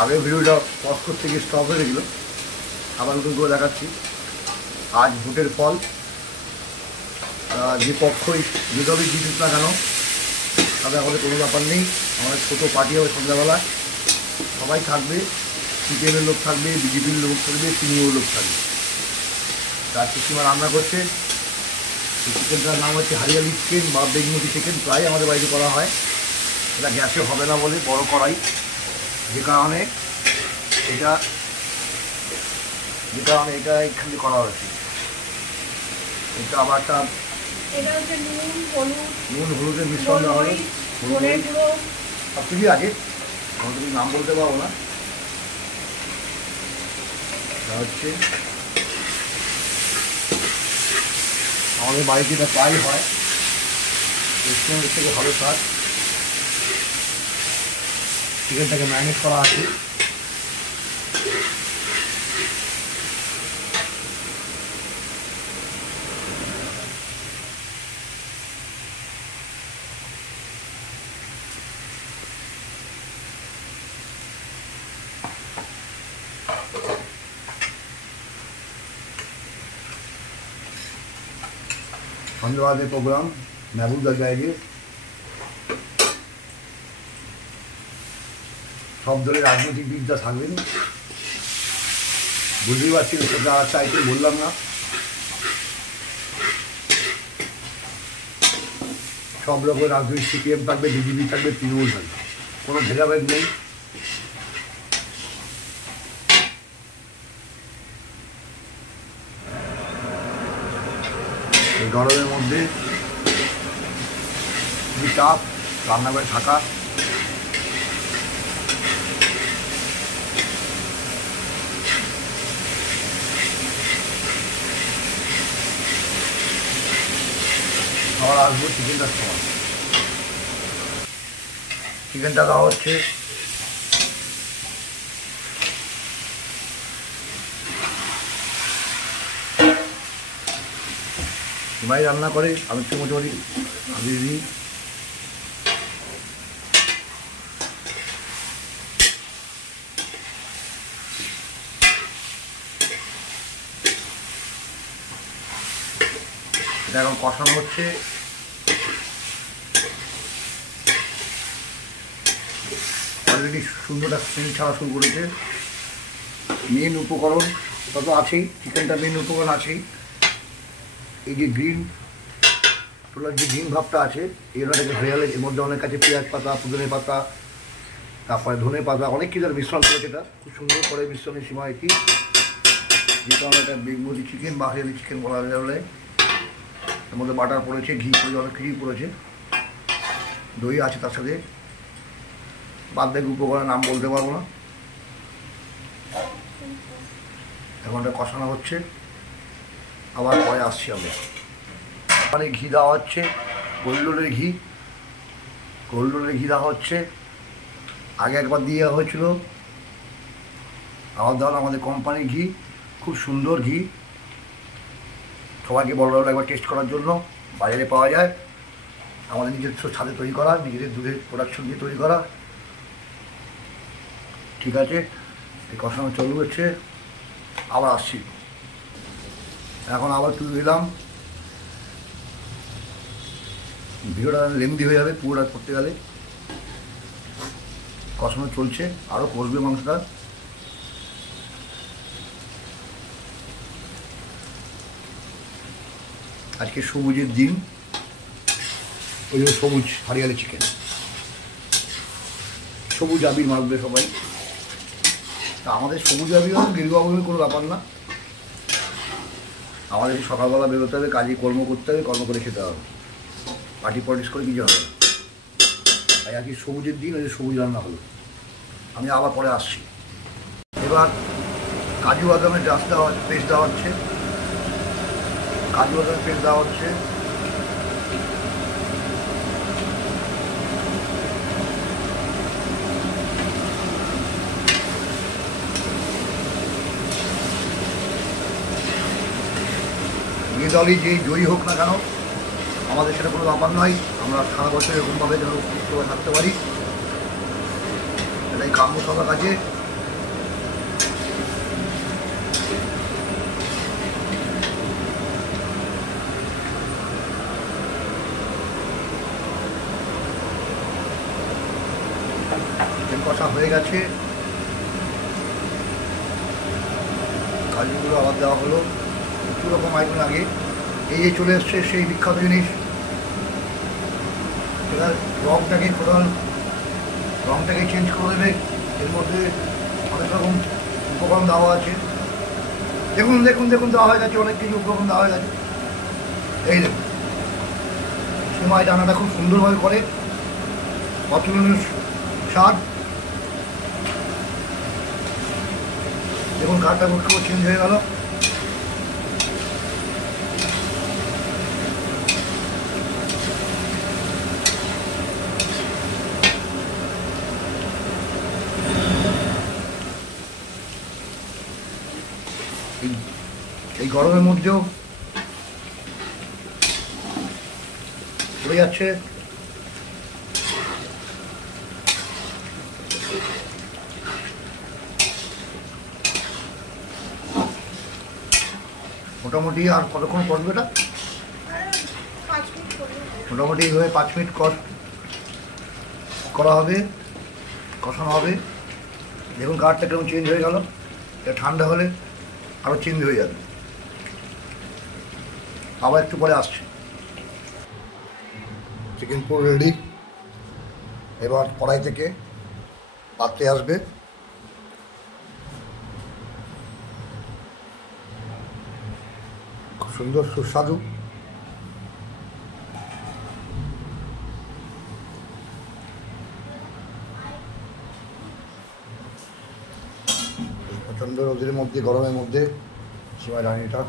আগে ভিডিওটা পজ করতে গিয়ে স্টপ হয়ে গেছিলো, আবার নতুন করে দেখাচ্ছি। আজ ভোটের ফল, যে পক্ষই যে দলই জিতুক না কেন তাদের আমাদের কোনো ব্যাপার নেই। আমাদের ছোটো পার্টি হবে সন্ধ্যাবেলা, সবাই থাকবে, সিপিএমের লোক থাকবে, বিজেপির লোক থাকবে, তৃণমূলের লোক থাকবে। তার চিকিমা রান্না করছে, চিকেনটার নাম হচ্ছে হারিয়ালি চিকেন বা বেগমতি চিকেন, প্রায় আমাদের বাড়িতে করা হয়। এটা গ্যাসে হবে না বলে বড় কড়াই, যে কারণে এটা এখানে করা হয়েছে। এটা আবার একটা নুন হলুদের মিশ্রণ দেওয়া হলো, সব কিছুই আছে, আমার তুমি নাম বলতে পারবো না। এটা হচ্ছে আমাদের বাড়িতে এটা প্রায় হয়, রেস্টুরেন্টের থেকে ভালো স্বাদ। চিকেনটাকে ম্যারিনেট করা আছে। সন্ধ্যাবাদের প্রোগ্রাম মেহবুবদা জায়গায় সব দলের রাজনৈতিকবিদরা থাকবেন। বুঝতেই পারছি সেটা আর চাইতে বললাম না। সব রকমের রাজনৈতিক, সিপিএম থাকবে, বিজেপি থাকবে, তৃণমূল থাকবে, কোনো ভেদাভেদ নেই। এই গরমের মধ্যে খুবই চাপ রান্নাঘরে থাকা। আবার আসবো চিকেনটার সময়। চিকেনটা দেওয়া হচ্ছে, সবাই রান্না করে, আমি একটু মোটামুটি ভাবিয়ে দিই। এটা এখন কষানো হচ্ছে। অলরেডি সুন্দর একটা স্মেল ছাড়া শুরু করেছে। মেন উপকরণ তত আছেই, চিকেনটা মেন উপকরণ আছেই। এই যে গ্রিন টোলার যে গ্রিন ভাবটা আছে, এটাকে হরিয়ালে, এর মধ্যে অনেক আছে পেঁয়াজ পাতা, পুদিনা পাতা, তারপরে ধনে পাতা, অনেক কিছুর মিশ্রণ করেছে। এটা খুব সুন্দর করে মিশ্রণের সীমা এটি, যে কারণে এটা বেগমতি চিকেন বা হরিয়ালি চিকেন বলা যাবে। এর মধ্যে বাটার পড়েছে, ঘি পড়েছে, অনেক কিছুই পড়েছে, দই আছে তার সাথে। বাদ বাকি উপকরণের নাম বলতে পারবো না। এখন এটা কষানো হচ্ছে, আবার পরে আসছি আমরা। মানে ঘি দেওয়া হচ্ছে, গোল্ডেনের ঘি, গোল্ডেনের ঘি দেওয়া হচ্ছে। আগে একবার দিয়ে হয়েছিল, আবার দেওয়া আমাদের কোম্পানির ঘি, খুব সুন্দর ঘি। সবাইকে বড় বড় একবার টেস্ট করার জন্য, বাজারে পাওয়া যায়, আমাদের নিজস্ব ছাদে তৈরি করা, নিজেদের দুধের প্রোডাকশন দিয়ে তৈরি করা। ঠিক আছে, এই কষানো চলু হচ্ছে, আবার আসছি। এখন আবার তুলে দিলাম। ভিডিওটা লেন্দি হয়ে যাবে পুরোটা করতে গেলে। কষানো চলছে, আরও কষবে মাংসটা। আজকে সবুজের দিন, ওই জন্য সবুজ হারিয়ালি চিকেন, সবুজ আবির মাখবে সবাই। তা আমাদের সবুজ আবির গেরুয়া আবির কোনো ব্যাপার না, আমাদের সকালবেলা বেরোতে হবে, কাজে কর্ম করতে হবে, কর্ম করে খেতে হবে, পার্টি পলিটিক্স করে কিছু হবে না। তাই আজকে সবুজের দিন, ওই সবুজ রান্না হলো। আমি আবার পরে আসছি। এবার কাজু বাদামের পেস্ট দেওয়া হচ্ছে, কাজু বাদামের পেস্ট দেওয়া হচ্ছে। যে দলই যেই জয়ী হোক না কেন, আমাদের সেটা কোনো ব্যাপার নয়। আমরা সারা বছর এরকমভাবে যেন সুস্থভাবে থাকতে পারি, এটাই কাম্য সবার কাছে। কষা হয়ে গেছে, কাজুগুলো আবার দেওয়া হলো, একটু রকম আইটেম লাগে। এই যে চলে এসছে সেই বিখ্যাত জিনিস, সেটা রঙটাকে টোটাল রঙটাকে চেঞ্জ করে দেবে। এর মধ্যে অনেক রকম উপকরণ দেওয়া আছে, দেখুন দেখুন দেখুন দেওয়া হয়ে গেছে, অনেক কিছু উপকরণ দেওয়া হয়ে গেছে। এই দেখুন সিমাই রান্নাটা খুব সুন্দরভাবে করে, অতুলনীয় স্বাদ। দেখুন কাঠটা খুব চেঞ্জ হয়ে গেল। এই গরমের মধ্যেও চলে যাচ্ছে। মোটামুটি আর কতক্ষণ করবে এটা? মোটামুটি এইভাবে 5 মিনিট করা হবে, কষানো হবে। দেখুন কাঠটা কেমন চেঞ্জ হয়ে গেল, এটা ঠান্ডা হলে আরও চেঞ্জ হয়ে যাবে। আবার একটু পরে আসছে। চিকেন পুরো রেডি, এবার কড়াই থেকে পাত্রে আসবে। খুব সুন্দর সুস্বাদু প্রচণ্ড রোদের মধ্যে, গরমের মধ্যে সিমাই রান্নাটা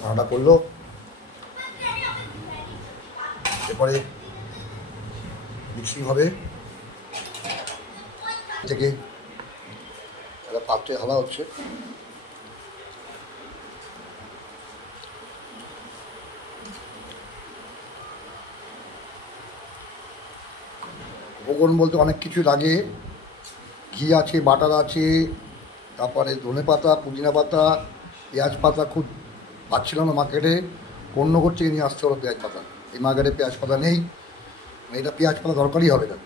রান্নাটা করলো। এরপরে মিক্সিং হবে, থেকে একটা পাত্রে ঢালা হচ্ছে। উপকরণ বলতে অনেক কিছু লাগে, ঘি আছে, বাটার আছে, তারপরে ধনে পাতা, পুদিনা পাতা, পেঁয়াজ পাতা খুব পাচ্ছিল না মার্কেটে, অন্য করছে নিয়ে আসতে হলো পেঁয়াজ পাতা। এই মার্কেটে পেঁয়াজ পাতা নেই, এটা পেঁয়াজ পাতা দরকারই হবে না।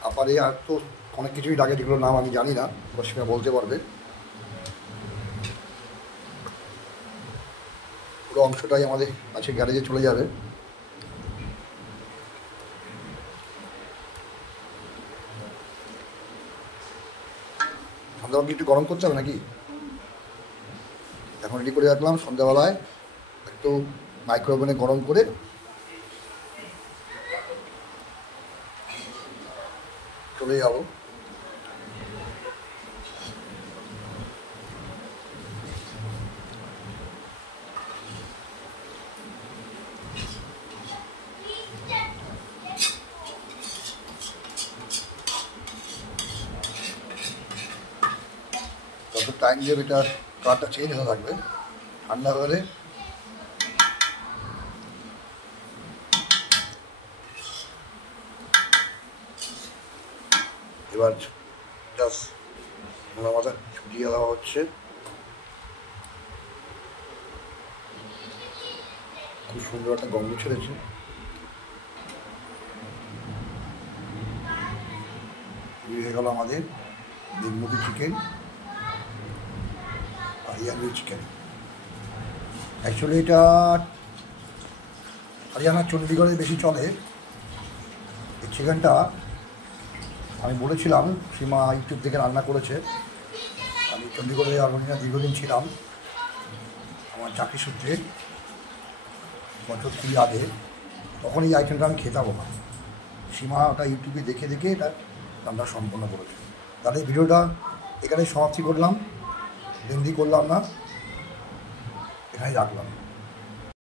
তারপরে আর তো অনেক কিছুই লাগে, যেগুলোর নাম আমি জানি না, সেটা বলতে পারবে। পুরো অংশটাই আমাদের আছে গ্যারেজে চলে যাবে। সন্ধ্যাবেলা একটু গরম করতে হবে নাকি? এখন রেডি করে রাখলাম, সন্ধ্যাবেলায় একটু মাইক্রোওভেনে গরম করে চলে যাব। যত টাইম দেবে এটা কালারটা চেঞ্জ হয়ে থাকবে, ঠান্ডা হলে এবার জাস্ট মোলা মাথা ছুটিয়ে দেওয়া হচ্ছে। খুব সুন্দর একটা গন্ধ ছেড়েছে। হয়ে গেল আমাদের বেগমতি চিকেন, হরিয়ানা চিকেন। অ্যাকচুয়ালি এটা হরিয়ানা চণ্ডীগড়ে বেশি চলে। এই চিকেনটা আমি বলেছিলাম, সীমা ইউটিউব থেকে রান্না করেছে। আমি চণ্ডীগড়ে আর হরিয়ানা দীর্ঘদিন ছিলাম আমার চাকরি সূত্রে, বছর 20 আগে। তখন এই আইটেমটা আমি খেতাম না। সীমা ওটা ইউটিউবে দেখে দেখে এটা রান্না সম্পন্ন করেছে। তাহলে ভিডিওটা এখানে সমাপ্তি করলাম, লেন্দি করলাম না, এখানেই রাখলাম।